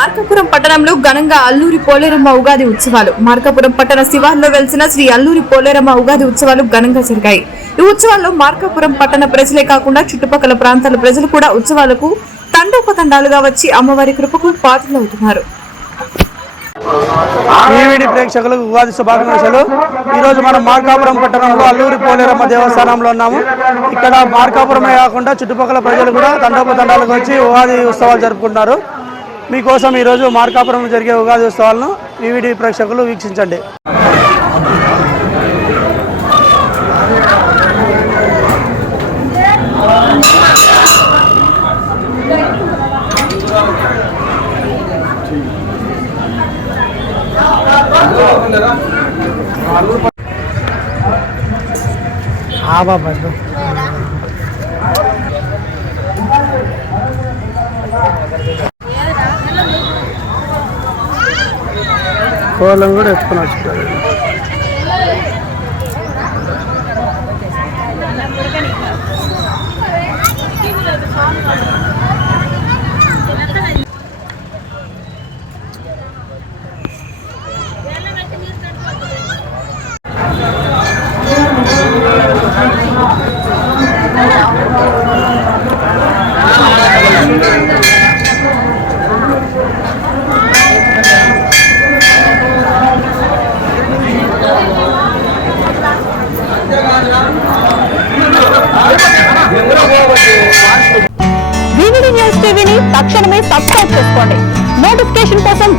మార్కాపురం పట్టణంలో ఘనంగా అల్లూరి పోలేరమ్మ ఉగాది ఉత్సవాలు. మార్కాపురం పట్టణ శివార్లో వెలిసిన శ్రీ అల్లూరి పోలేరమ్మ ఉగాది ఉత్సవాలు ఘనంగా జరిగాయి. ఈ ఉత్సవాల్లో మార్కాపురం పట్టణ ప్రజలే కాకుండా చుట్టుపక్కల ప్రాంతాల ప్రజలు కూడా ఉత్సవాలకు తండోపతండాలుగా వచ్చి అమ్మవారి కృపకు పాత్రలవుతున్నారు. ఈవీడి ప్రేక్షకులకు ఉగాది శుభాకాంక్షలు. ఈరోజు మనం మార్కాపురం పట్టణంలో అల్లూరి పోలేరమ్మ దేవస్థానంలో ఉన్నాము. ఇక్కడ మార్కాపురమే కాకుండా చుట్టుపక్కల ప్రజలు కూడా తండోపతండాలుగా వచ్చి ఉగాది ఉత్సవాలు జరుపుకుంటున్నారు. మీకోసం ఈరోజు మార్కాపురం జరిగే ఉగాది ఉత్సవాలను ఈవీడి ప్రేక్షకులు వీక్షించండి. కోళ్ళం కూడా ఎత్తుకుని వచ్చారు. వివిడి న్యూస్ టీవీని తక్షణమే సబ్స్క్రైబ్ చేసుకోండి. నోటిఫికేషన్ కోసం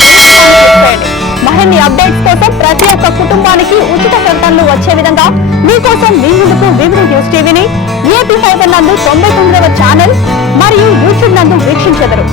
మరిన్ని అప్డేట్స్ కోసం ప్రతి ఒక్క కుటుంబానికి ఉచిత ప్రకటనలు వచ్చే విధంగా మీకోసం మీ ముందుకు వివిడి న్యూస్ టీవీని ఏపీ 5 నందు 99వ ఛానల్ మరియు యూట్యూబ్ నందు వీక్షించెదరు.